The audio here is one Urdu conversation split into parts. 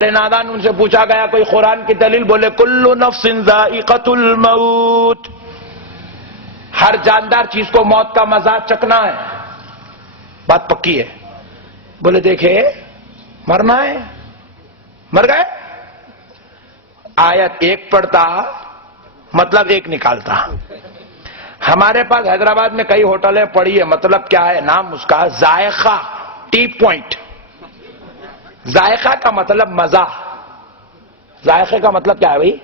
نادان ان سے پوچھا گیا کوئی قرآن کی دلیل؟ بولے کل نفس ذائقۃ الموت، ہر جاندار چیز کو موت کا مزہ چکھنا ہے، بات پکی ہے۔ بولے دیکھے مرنا ہے، مر گئے، آیت ایک پڑھتا مطلب ایک نکالتا۔ ہمارے پاس حیدرآباد میں کئی ہوٹلیں پڑی ہے، مطلب کیا ہے؟ نام اس کا ذائقہ ٹی پوائنٹ۔ ذائقہ کا مطلب مزہ، ذائقے کا مطلب کیا ہے بھائی؟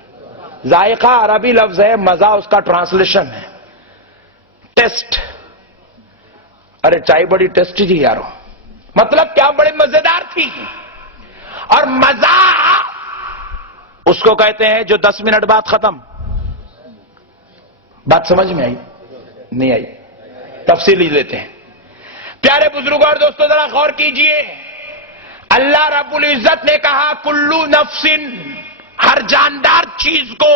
ذائقہ عربی لفظ ہے، مزہ اس کا ٹرانسلیشن ہے ٹیسٹ۔ ارے چائے بڑی ٹیسٹی تھی یارو، مطلب کیا بڑی مزیدار تھی۔ اور مزہ اس کو کہتے ہیں جو 10 منٹ بعد ختم۔ بات سمجھ میں آئی؟ نہیں آئی؟ تفصیلی لیتے ہیں۔ پیارے بزرگوں اور دوستوں ذرا غور کیجئے، اللہ رب العزت نے کہا کلو نفس، ہر جاندار چیز کو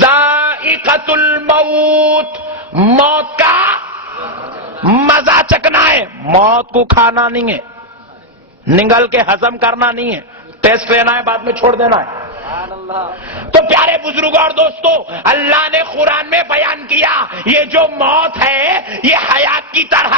ذائقۃ الموت، موت کا مزہ چکھنا ہے۔ موت کو کھانا نہیں ہے، نگل کے ہضم کرنا نہیں ہے، ٹیسٹ لینا ہے بعد میں چھوڑ دینا ہے۔ تو پیارے بزرگوں اور دوستو، اللہ نے قرآن میں بیان کیا یہ جو موت ہے یہ حیات کی طرح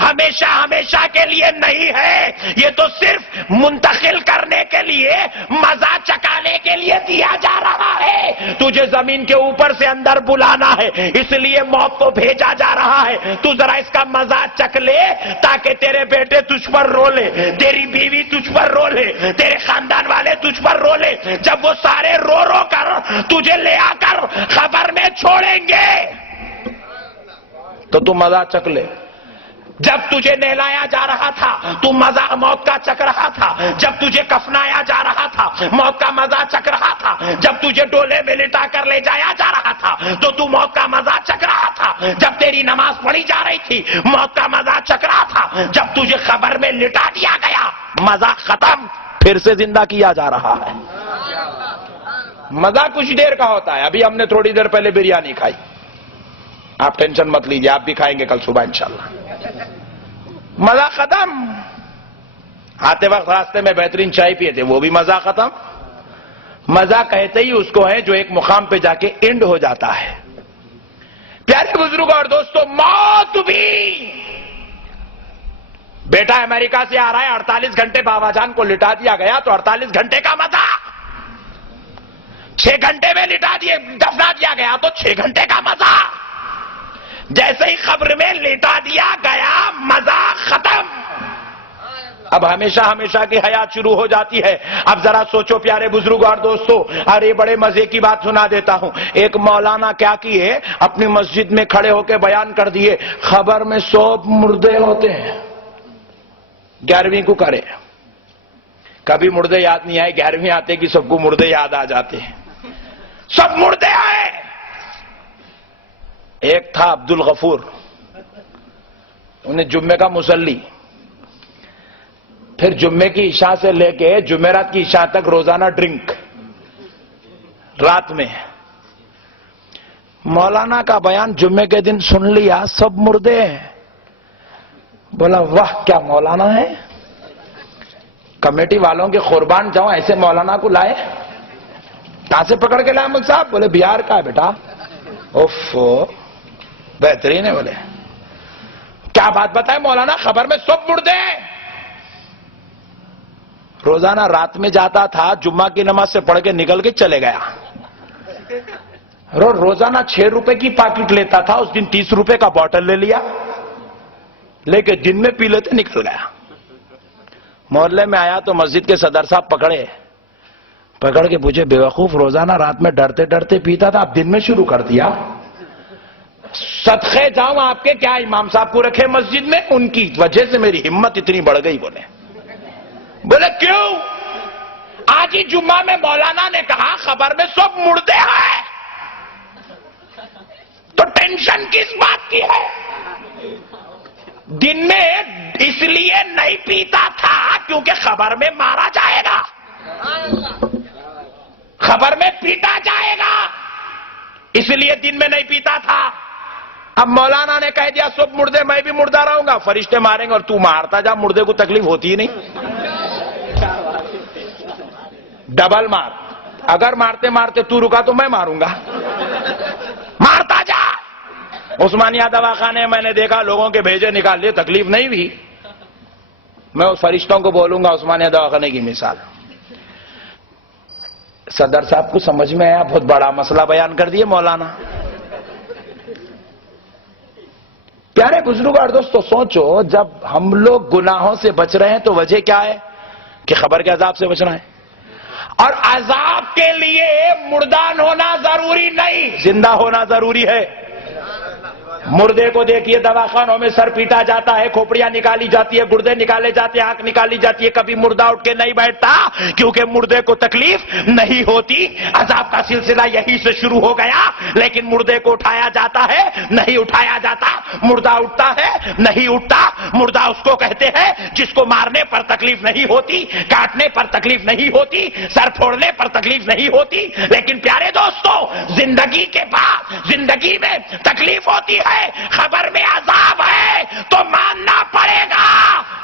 ہمیشہ ہمیشہ کے لیے نہیں ہے، یہ تو صرف منتقل کرنے کے لیے، مزہ چکانے کے لیے دیا جا رہا ہے۔ تجھے زمین کے اوپر سے اندر بلانا ہے، اس لیے موت کو بھیجا جا رہا ہے۔ تو ذرا اس کا مزہ چکھ لے تاکہ تیرے بیٹے تجھ پر رو لے، تیری بیوی تجھ پر رو لے، تیرے خاندان والے تجھ پر رو لے۔ جب وہ سارے رو رو کر تجھے لے آ کر قبر میں چھوڑیں گے تو مزہ چکھ لے۔ جب تجھے نہلایا جا رہا تھا تو مزہ موت کا چکھ رہا تھا، جب تجھے کفنایا جا رہا تھا موت کا مزہ چکھ رہا تھا، جب تجھے ڈولے میں لٹا کر لے جایا جا رہا تھا تو موت کا مزہ چکھ رہا تھا، جب تیری نماز پڑھی جا رہی تھی موت کا مزہ چکھ رہا تھا، جب تجھے قبر میں لٹا دیا گیا مزہ ختم، پھر سے زندہ کیا جا رہا ہے۔ مزہ کچھ دیر کا ہوتا ہے۔ ابھی ہم نے تھوڑی دیر پہلے بریانی کھائی، آپ ٹینشن مت لیجئے، آپ بھی کھائیں گے کل صبح انشاءاللہ۔ مزہ ختم۔ آتے وقت راستے میں بہترین چائے پیے تھے، وہ بھی مزہ ختم۔ مزہ کہتے ہی اس کو ہے جو ایک مقام پہ جا کے اینڈ ہو جاتا ہے۔ پیارے بزرگوں اور دوستو، موت بھی، بیٹا امریکہ سے آ رہا ہے، 48 گھنٹے بابا جان کو لٹا دیا گیا تو 48 گھنٹے کا مزہ، 6 گھنٹے میں لٹا دیے دفنا دیا گیا تو 6 گھنٹے کا مزہ، جیسے ہی قبر میں لٹا دیا گیا مزہ ختم۔ اب ہمیشہ ہمیشہ کی حیات شروع ہو جاتی ہے۔ اب ذرا سوچو پیارے بزرگوں اور دوستو، ارے بڑے مزے کی بات سنا دیتا ہوں۔ ایک مولانا کیا کیے، اپنی مسجد میں کھڑے ہو کے بیان کر دیے خبر میں 100 مردے ہوتے ہیں۔ 11ویں کو کرے، کبھی مردے یاد نہیں آئے، 11ویں آتے کہ سب کو مردے یاد آ جاتے ہیں۔ سب مردے آئے۔ ایک تھا عبد الغفور، انہیں جمعے کا مصلی، پھر جمعے کی عشاء سے لے کے جمعرات کی عشاء تک روزانہ ڈرنک رات میں۔ مولانا کا بیان جمعے کے دن سن لیا، سب مردے ہیں۔ بولا واہ کیا مولانا ہے، کمیٹی والوں کے قربان جاؤں، ایسے مولانا کو لائے۔ کہاں سے پکڑ کے لائے مل صاحب؟ بولے بہار کا ہے بیٹا۔ اوفو، بہترین ہے۔ بولے کیا بات بتائے مولانا، خبر میں سب مردے ہیں۔ روزانہ رات میں جاتا تھا، جمعہ کی نماز سے پڑھ کے نکل کے چلے گیا۔ روزانہ 6 روپے کی پاکٹ لیتا تھا، اس دن 30 روپے کا بوٹل لے لیا، لے کے دن میں پی لیتے نکل گیا۔ محلے میں آیا تو مسجد کے صدر صاحب پکڑ کے پوچھے بیوقوف، روزانہ رات میں ڈرتے ڈرتے پیتا تھا، اب دن میں شروع کر دیا۔ صدقے جاؤں آپ کے، کیا امام صاحب کو رکھے مسجد میں، ان کی وجہ سے میری ہمت اتنی بڑھ گئی۔ بولے کیوں؟ آج ہی جمعہ میں مولانا نے کہا خبر میں سب مردے ہیں، تو ٹینشن کس بات کی ہے؟ دن میں اس لیے نہیں پیتا تھا کیونکہ خبر میں مارا جائے گا، خبر میں پیٹا جائے گا، اس لیے دن میں نہیں پیتا تھا۔ اب مولانا نے کہہ دیا سب مردے، میں بھی مردہ رہوں گا، فرشتے ماریں گے اور تو مارتا جا، مردے کو تکلیف ہوتی ہی نہیں۔ ڈبل مار. اگر مارتے مارتے تو رکا تو میں ماروں گا. مارتا جا. عثمانیہ دواخانے میں نے دیکھا لوگوں کے بھیجے نکال لیے, تکلیف نہیں ہوئی. میں اس فرشتوں کو بولوں گا عثمانیہ دواخانے کی مثال. صدر صاحب کو سمجھ میں آیا؟ بہت بڑا مسئلہ بیان کر دیے مولانا. پیارے بزرگ اور دوستو, سوچو جب ہم لوگ گناہوں سے بچ رہے ہیں تو وجہ کیا ہے؟ کہ خبر کے عذاب سے بچنا ہے. اور عذاب کے لیے مردان ہونا ضروری نہیں, زندہ ہونا ضروری ہے. مردے کو دیکھیے دواخانوں میں سر پیٹا جاتا ہے, کھوپڑیاں نکالی جاتی ہے, گردے نکالے جاتے ہیں, آنکھ نکالی جاتی ہے, کبھی مردہ اٹھ کے نہیں بیٹھتا کیونکہ مردے کو تکلیف نہیں ہوتی. عذاب کا سلسلہ یہی سے شروع ہو گیا. لیکن مردے کو اٹھایا جاتا ہے, نہیں اٹھایا جاتا. مردہ اٹھتا ہے, نہیں اٹھتا. مردہ اس کو کہتے ہیں جس کو مارنے پر تکلیف نہیں ہوتی, کاٹنے پر تکلیف نہیں ہوتی, سر پھوڑنے پر تکلیف نہیں ہوتی. لیکن پیارے دوستو, زندگی کے بعد زندگی میں تکلیف ہوتی ہے, خبر میں عذاب ہے تو ماننا پڑے گا.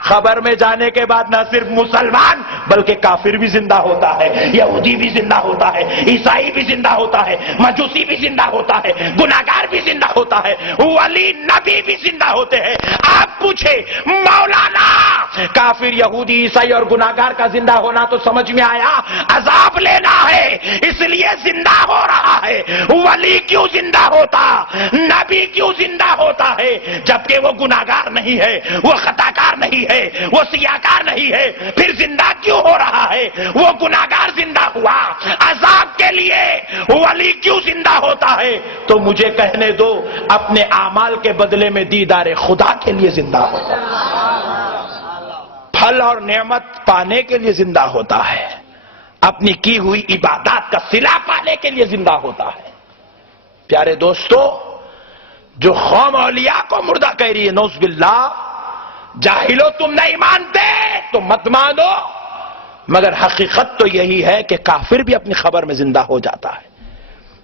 خبر میں جانے کے بعد نہ صرف مسلمان بلکہ کافر بھی زندہ ہوتا ہے, یہودی بھی زندہ ہوتا ہے, عیسائی بھی زندہ ہوتا ہے, مجوسی بھی زندہ ہوتا ہے, گناہگار بھی زندہ ہوتا ہے, ولی نبی بھی زندہ ہوتے ہیں. آپ پوچھے مولانا کافر, یہودی, عیسائی اور گناہگار کا زندہ ہونا تو سمجھ میں آیا, عذاب لینا ہے اس لیے زندہ ہو رہا ہے. ولی کیوں زندہ ہوتا, نبی کیوں زندہ ہوتا ہے جبکہ وہ گناہگار نہیں ہے, وہ خطاکار نہیں ہے, وہ سیاکار نہیں ہے؟ پھر زندہ کیوں ہو رہا ہے؟ وہ گناہگار زندہ ہوا, عذاب کے لیے. ولی کیوں زندہ ہوتا ہے؟ تو مجھے کہنے دو, اپنے اعمال کے بدلے میں دیدار خدا کے لیے زندہ ہوتا ہے, پھل اور نعمت پانے کے لیے زندہ ہوتا ہے, اپنی کی ہوئی عبادات کا صلہ پانے کے لیے زندہ ہوتا ہے. پیارے دوستو, جو قوم اولیاء کو مردہ کہہ رہی ہے, نعوذ باللہ, جاہلو تم نہیں مانتے تو مت مانو, مگر حقیقت تو یہی ہے کہ کافر بھی اپنی خبر میں زندہ ہو جاتا ہے,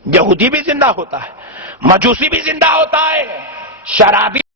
یہودی بھی زندہ ہوتا ہے, مجوسی بھی زندہ ہوتا ہے, شرابی